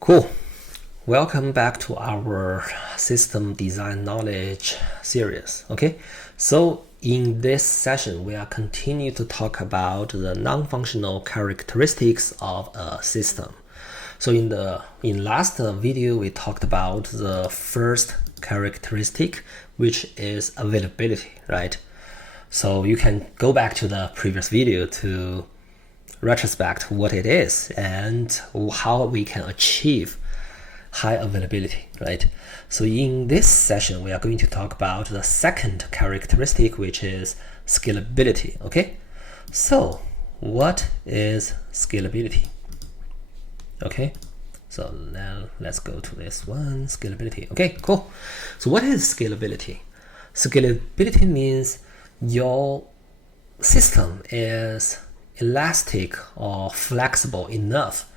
Cool. Welcome back to our system design knowledge series. Okay, so in this session, we are continue to talk about the non-functional characteristics of a system. So in last video, we talked about the first characteristic, which is availability, right? So you can go back to the previous video to retrospect what it is and how we can achieve high availability, right? So in this session, we are going to talk about the second characteristic, which is scalability, okay? So what is scalability? Okay, so now let's go to this one, scalability. Okay, cool. So what is scalability? Scalability means your system is elastic or flexible enough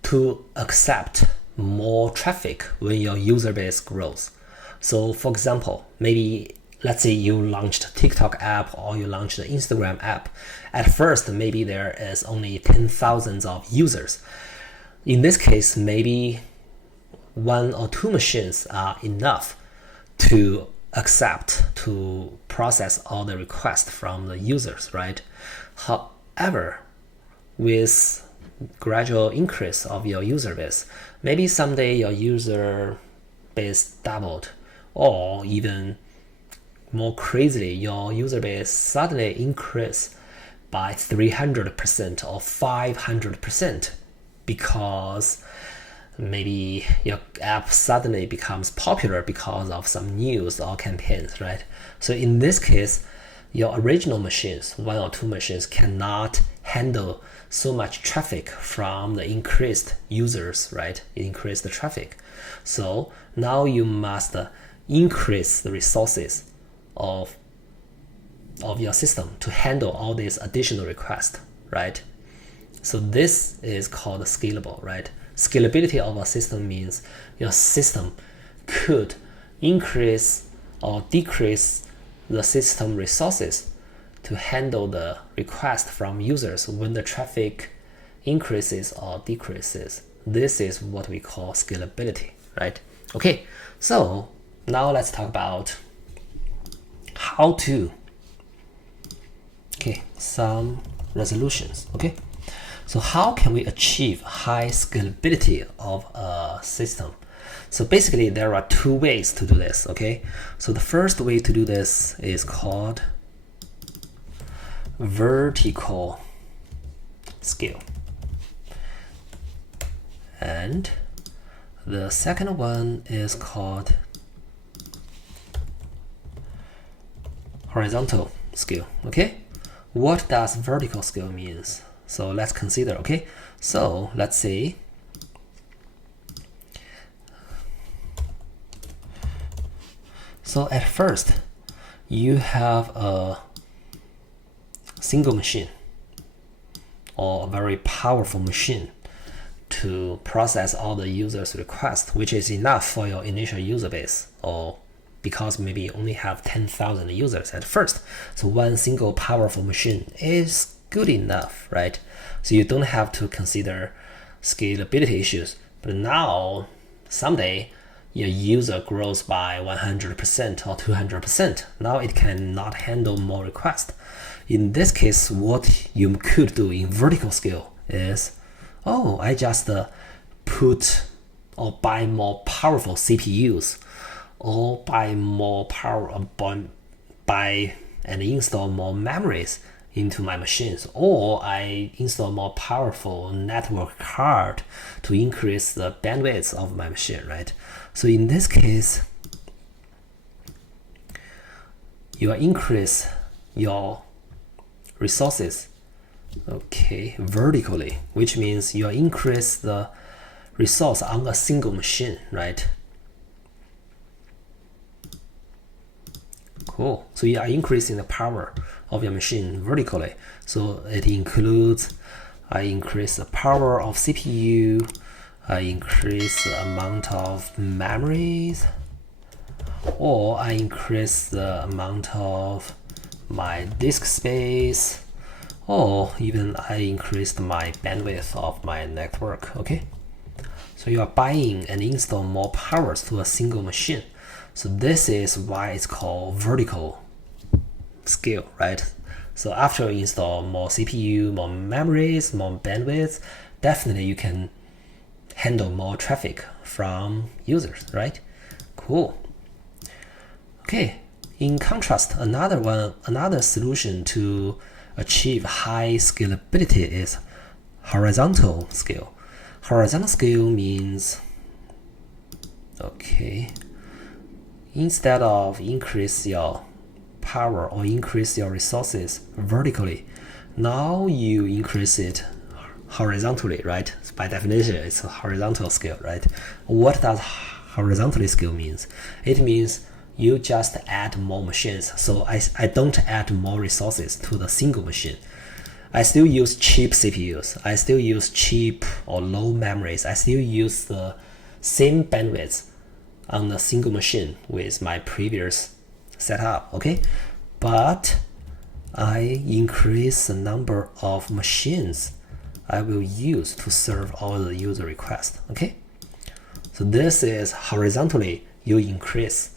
to accept more traffic when your user base grows. So for example, maybe let's say you launched a TikTok app or you launched an Instagram app. At first, maybe there is only 10,000 of users. In this case, maybe 1 or 2 machines are enough to accept, to process all the requests from the users, right? However, with gradual increase of your user base, maybe someday your user base doubled, or even more crazily, your user base suddenly increased by 300% or 500% because maybe your app suddenly becomes popular because of some news or campaigns, right? So in this case, your original machines, 1 or 2 machines, cannot handle so much traffic from the increased users, right? Increase the traffic. So now you must increase the resources of your system to handle all these additional requests, right? So this is called scalable, right? Scalability of a system means your system could increase or decrease the system resources to handle the request from users when the traffic increases or decreases. This is what we call scalability, right? Okay, so now let's talk about how to, some resolutions, okay? So how can we achieve high scalability of a system? So basically there are 2 ways to do this, okay? So the first way to do this is called vertical scale. And the second one is called horizontal scale, okay? What does vertical scale means? So let's consider, okay? So let's say so at first you have a single machine or a very powerful machine to process all the users' requests, which is enough for your initial user base, or because maybe you only have 10,000 users at first. So one single powerful machine is good enough, right? So you don't have to consider scalability issues. But now, someday, your user grows by 100% or 200%. Now it cannot handle more requests. In this case, what you could do in vertical scale is, I just put or buy more powerful CPUs, or buy and install more memories into my machines, or I install more powerful network card to increase the bandwidth of my machine, right? So in this case, you increase your resources, vertically, which means you increase the resource on a single machine, right? Cool. So you are increasing the power of your machine vertically. So it includes, I increase the power of CPU, I increase the amount of memories, or I increase the amount of my disk space, or even I increased my bandwidth of my network, okay? So So you are buying and install more powers to a single machine. So this is why it's called vertical scale, right? So after you install more CPU, more memories, more bandwidth, definitely you can handle more traffic from users, right? Cool. Okay. In contrast, another solution to achieve high scalability is horizontal scale. Horizontal scale means, okay, instead of increase your power or increase your resources vertically, now you increase it horizontally, right? By definition, it's a horizontal scale, right? What does horizontally scale means? It means you just add more machines. So I don't add more resources to the single machine. I still use cheap CPUs. I still use cheap or low memories. I still use the same bandwidth on the single machine with my previous setup, okay? But I increase the number of machines I will use to serve all the user requests, okay? So this is horizontally, you increase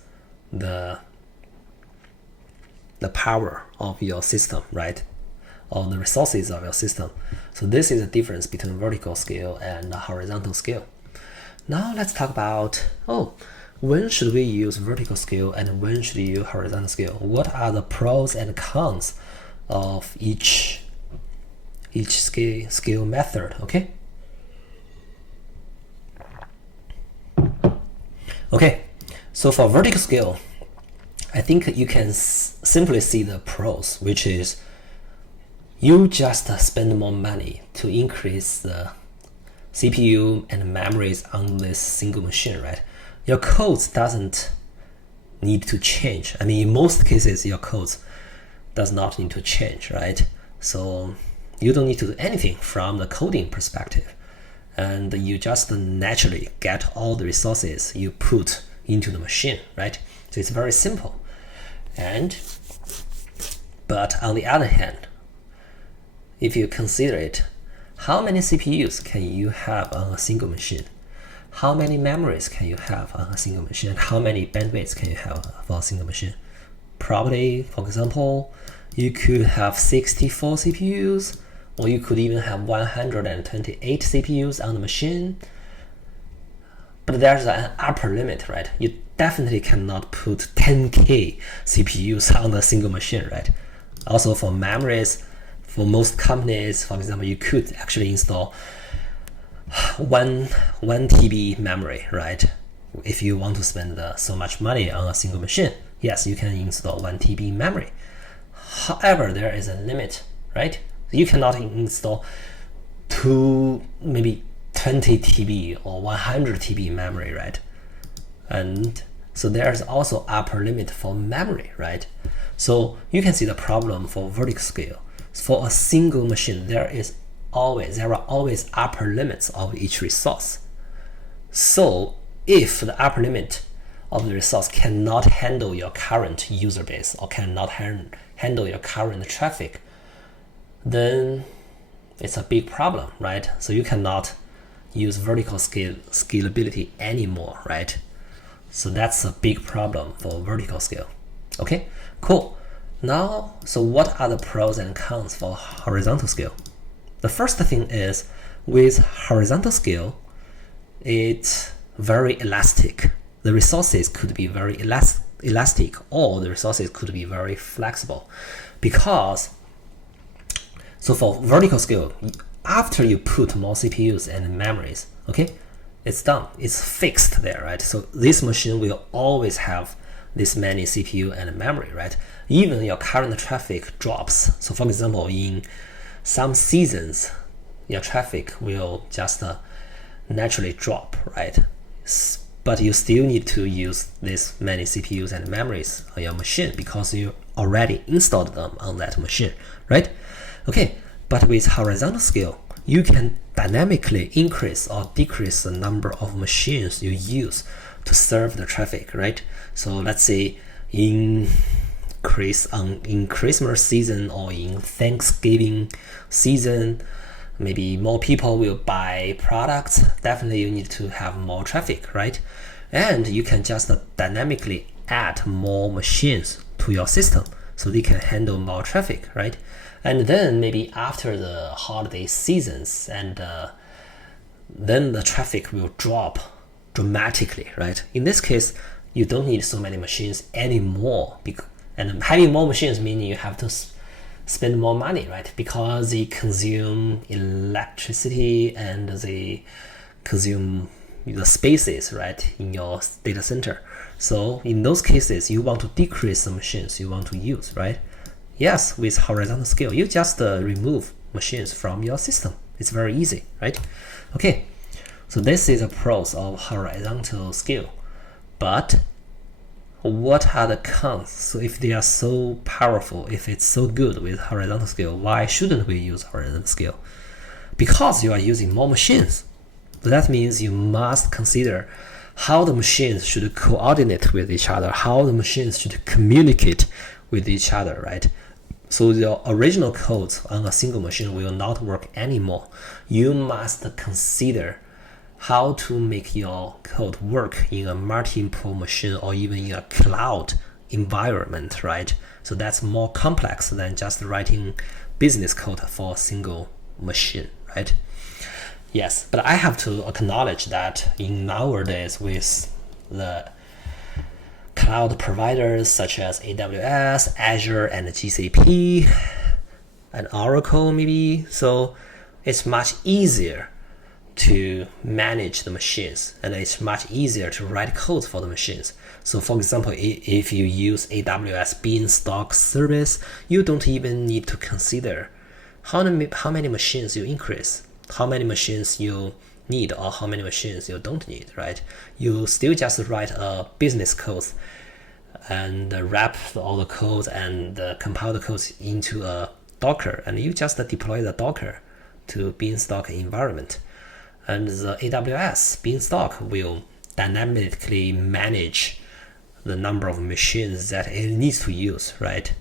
the power of your system, right? Or the resources of your system. So this is the difference between vertical scale and horizontal scale. Now let's talk about, when should we use vertical scale and when should we use horizontal scale? What are the pros and cons of each scale method, okay? Okay, so for vertical scale, I think you can simply see the pros, which is you just spend more money to increase the CPU and memories on this single machine, right? Your code doesn't need to change. I mean, in most cases, your code does not need to change, right? So you don't need to do anything from the coding perspective. And you just naturally get all the resources you put into the machine, right? So it's very simple. But on the other hand, if you consider it, how many CPUs can you have on a single machine? How many memories can you have on a single machine? How many bandwidths can you have for a single machine? Probably, for example, you could have 64 CPUs, or you could even have 128 CPUs on the machine. But there's an upper limit, right? You definitely cannot put 10K CPUs on a single machine, right? Also for memories, for most companies, for example, you could actually install 1 TB memory, right? If you want to spend so much money on a single machine, yes, you can install 1 TB memory. However, there is a limit, right? You cannot install maybe 20 TB or 100 TB memory, right? And so there's also upper limit for memory, right? So you can see the problem for vertical scale. For a single machine, there are always upper limits of each resource. So if the upper limit of the resource cannot handle your current user base or cannot handle your current traffic, then it's a big problem, right? So you cannot use vertical scalability anymore, right? So that's a big problem for vertical scale. Okay, cool. Now, so what are the pros and cons for horizontal scale? The first thing is, with horizontal scale, it's very elastic. The resources could be very elastic, or the resources could be very flexible. Because, so for vertical scale, after you put more CPUs and memories, okay, it's done. It's fixed there, right? So this machine will always have this many CPU and memory, right? Even your current traffic drops. So for example, in some seasons, your traffic will just naturally drop, right? But you still need to use this many CPUs and memories on your machine because you already installed them on that machine, right? Okay, but with horizontal scale, you can dynamically increase or decrease the number of machines you use to serve the traffic, right? So let's say in Christmas season or in Thanksgiving season, maybe more people will buy products, definitely you need to have more traffic, right? And you can just dynamically add more machines to your system so they can handle more traffic, right? And then maybe after the holiday seasons, and then the traffic will drop dramatically, right? In this case, you don't need so many machines anymore, and having more machines means you have to spend more money, right? Because they consume electricity and they consume the spaces, right, in your data center. So in those cases, you want to decrease the machines you want to use, right? Yes, with horizontal scale, you just remove machines from your system. It's very easy, right? Okay, so this is a pros of horizontal scale. But what are the cons? So if they are so powerful, if it's so good with horizontal scale, why shouldn't we use horizontal scale? Because you are using more machines. That means you must consider how the machines should coordinate with each other, how the machines should communicate with each other, right? So the original code on a single machine will not work anymore. You must consider how to make your code work in a multiple machine or even in a cloud environment, right? So that's more complex than just writing business code for a single machine, right? Yes, but I have to acknowledge that in nowadays with the cloud providers such as AWS, Azure, and GCP, and Oracle maybe, so it's much easier to manage the machines, and it's much easier to write code for the machines. So for example, if you use AWS Beanstalk service, you don't even need to consider how many machines you increase, how many machines you need, or how many machines you don't need, right? You still just write a business code and wrap all the codes and compile the codes into a Docker, and you just deploy the Docker to Beanstalk environment. And the AWS Beanstalk will dynamically manage the number of machines that it needs to use, right?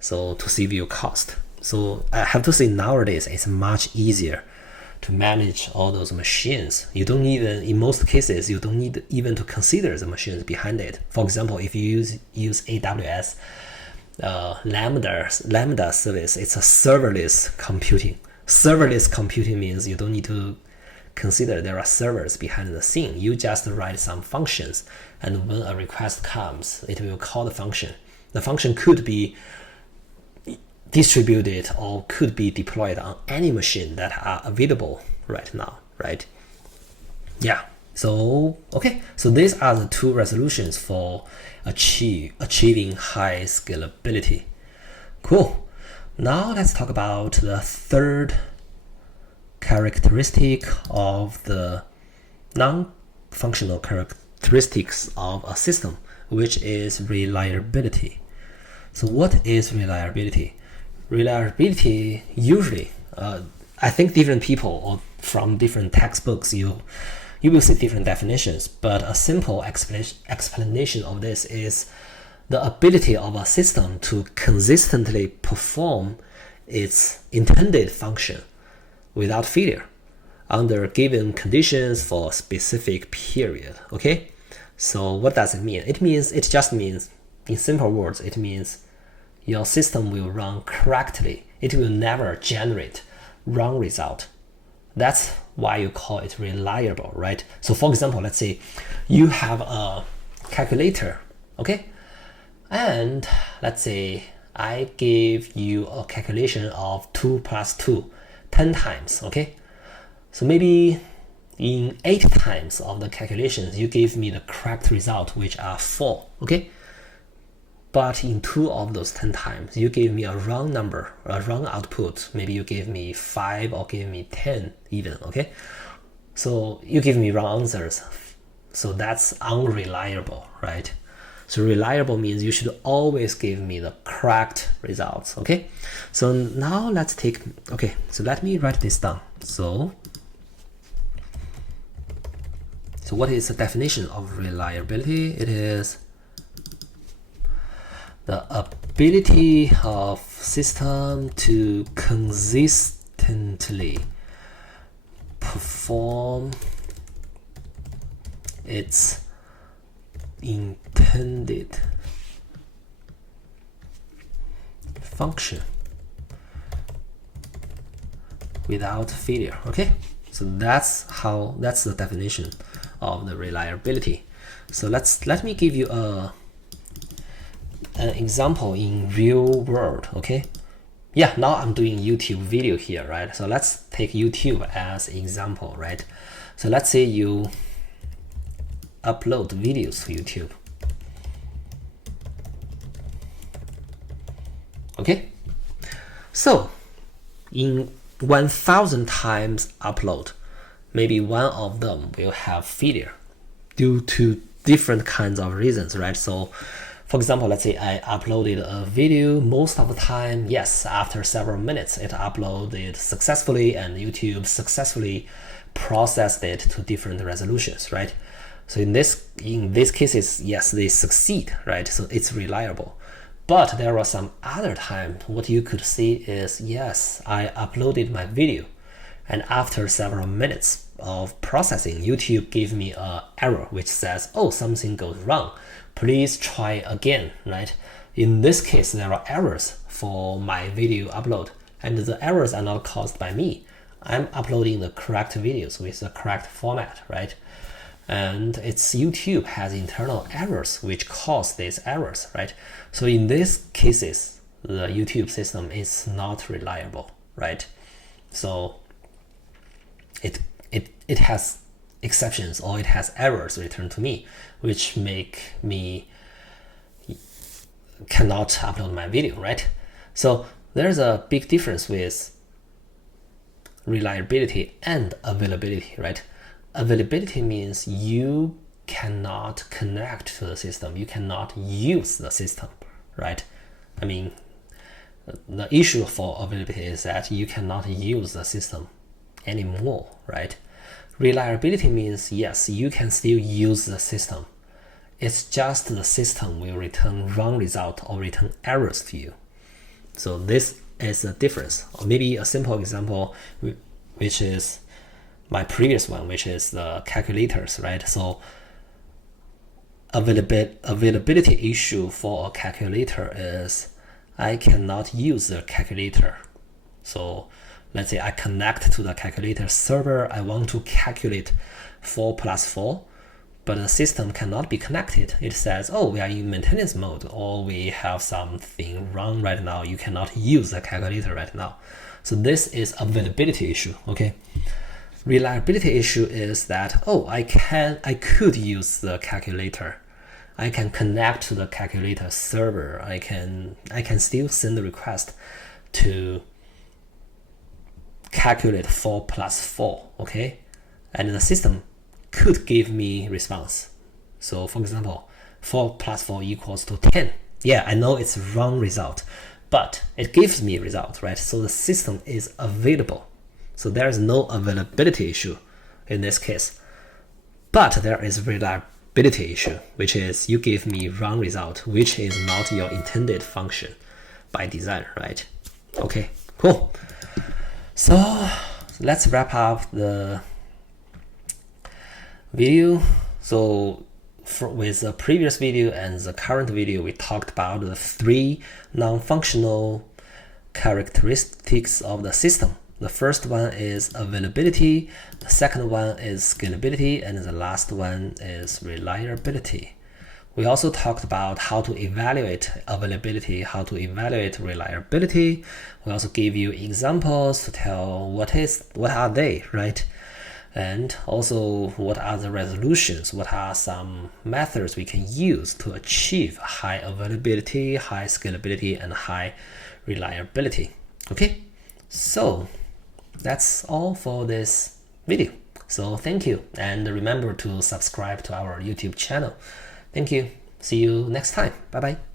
So to save you cost. So I have to say nowadays it's much easier to manage all those machines. You don't even, in most cases, you don't need even to consider the machines behind it. For example, if you use AWS Lambda service, it's a serverless computing. Serverless computing means you don't need to consider there are servers behind the scene. You just write some functions, and when a request comes, it will call the function. The function could be distributed or could be deployed on any machine that are available right now, right? Yeah, so okay, so these are the two resolutions for achieving high scalability. Cool. Now let's talk about the third characteristic of the non-functional characteristics of a system, which is reliability. So what is reliability? Reliability usually, I think different people or from different textbooks, you will see different definitions, but a simple explanation of this is the ability of a system to consistently perform its intended function without failure under given conditions for a specific period. Okay, so what does it mean? It just means, in simple words, it means your system will run correctly. It will never generate wrong result. That's why you call it reliable, right? So for example, let's say you have a calculator, okay? And let's say I gave you a calculation of 2 plus 2 10 times, okay? So maybe in 8 times of the calculations, you gave me the correct result, which are 4, okay? But in 2 of those 10 times, you gave me a wrong number, a wrong output. Maybe you gave me 5 or gave me 10 even, okay? So you give me wrong answers. So that's unreliable, right? So reliable means you should always give me the correct results, okay? So now let's take, okay, so let me write this down. So what is the definition of reliability? It is the ability of system to consistently perform its intended function without failure. Okay, so that's the definition of the reliability. So let me give you an example in real world. Okay, yeah, now I'm doing YouTube video here, right? So let's take YouTube as example, right? So let's say you upload videos to YouTube. Okay, so in 1,000 times upload, maybe one of them will have failure due to different kinds of reasons, right? So for example, let's say I uploaded a video. Most of the time, yes, after several minutes, it uploaded successfully and YouTube successfully processed it to different resolutions, right? So in these cases, yes, they succeed, right? So it's reliable. But there are some other times what you could see is, yes, I uploaded my video, and after several minutes of processing, YouTube gave me an error which says, oh, something goes wrong. Please try again, right? In this case, there are errors for my video upload, and the errors are not caused by me. I'm uploading the correct videos with the correct format, right? And it's YouTube has internal errors which cause these errors, right? So in these cases, the YouTube system is not reliable, right? So it has exceptions, or it has errors returned to me, which make me cannot upload my video, right? So there's a big difference with reliability and availability, right? Availability means you cannot connect to the system, you cannot use the system, right? I mean, the issue for availability is that you cannot use the system anymore, right? Reliability means, yes, you can still use the system. It's just the system will return wrong result or return errors to you. So this is a difference. Or maybe a simple example, which is my previous one, which is the calculators, right? So availability issue for a calculator is I cannot use the calculator. So let's say I connect to the calculator server. I want to calculate 4 plus 4, but the system cannot be connected. It says, oh, we are in maintenance mode, or we have something wrong right now. You cannot use the calculator right now. So this is availability issue, okay? Reliability issue is that, oh, I could use the calculator. I can connect to the calculator server. I can still send a request to calculate 4 plus 4, okay? And the system could give me response. So for example, 4 plus 4 equals to 10. Yeah, I know it's wrong result, but it gives me result, right? So the system is available. So there is no availability issue in this case. But there is reliability issue, which is you give me wrong result, which is not your intended function by design, right? Okay, cool. So let's wrap up the video. So with the previous video and the current video, we talked about the 3 non-functional characteristics of the system. The first one is availability, the second one is scalability, and the last one is reliability. We also talked about how to evaluate availability, how to evaluate reliability. We also gave you examples to tell what are they, right? And also what are the resolutions, what are some methods we can use to achieve high availability, high scalability, and high reliability. Okay, so that's all for this video. So thank you, and remember to subscribe to our YouTube channel. Thank you. See you next time. Bye bye.